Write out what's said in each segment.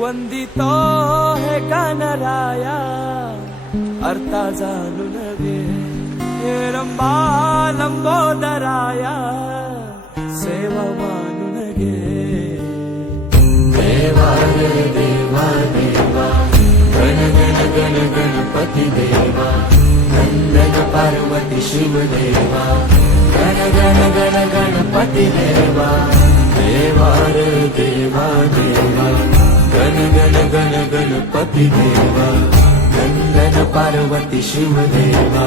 वंदितो हे गणराया अर्था जाणून घे हे रंबा लंबोदराया सेवा मानून घे देवा रे देवा देवा गण गण गण गणपती देवा नंदन पार्वती शिव देवा गण गण गण गणपती देवा देवा रे देवा देवा गण गण गण गणपती देवा नंदन पार्वती शिव देवा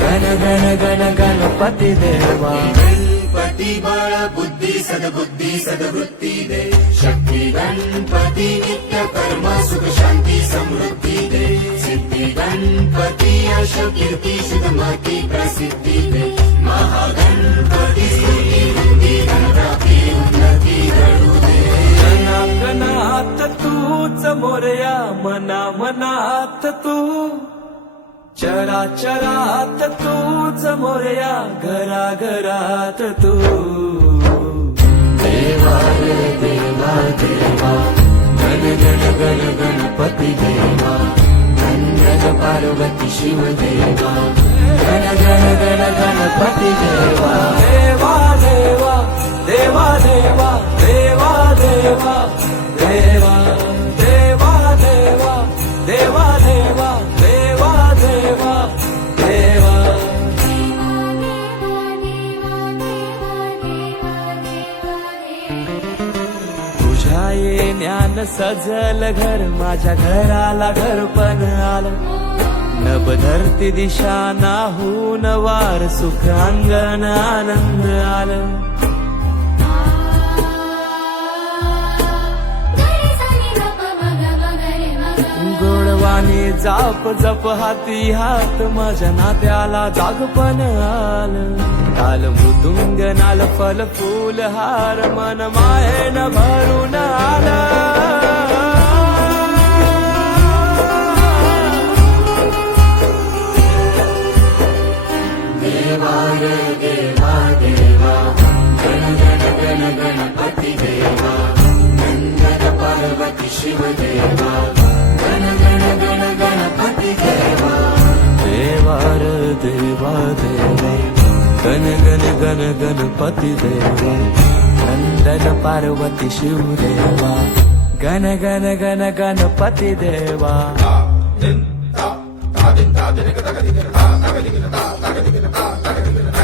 गण गण गण गणपती देवा गणपती बळ बुद्धी सद्वृत्ती दे शक्ती गणपती नित्य कर्म सुख शांती समृद्धी दे सिद्धी गणपती यश कीर्ती सुधमती प्रसिद्धी दे महागणपती स्तुती बुद्धी गणपती उन्नती घडू दे गणात तूच मोरया मना मनात तू चराचरात तूच मोरया घरा घरात तू देवा रे देवा देवा गण गण गण गणपती देवा नंदन पार्वती शिव देवा गण गण गण गणपती देवा देवा देवा देवा देवा देवा देवा देवा देवा देवा देवा देवा देवा देवा देवा तुझ्या येण्यान सजल घर माझ्या घराला घर पण आलं नभ धरती दिशा नाहून वार सुख अंगण आनंद आलं गोडवाणी जाप जप हाती हात माझ्या नात्याला जागपण आलं ताल मृदुंग नाल फल फूल हार मन मायेन भरून आलं देवा रे देवा देवा गण गण गण गणपती देवा नंदन पार्वती शिव देवा गण गण गण गणपती देवा देवा रे देवा देवा गण गण गण गणपती देवा नंदन पार्वती शिव देवा गण गण गण गणपती देवा ta din ta din ka ta ka di ka ta ka di ka ta ka di ka ta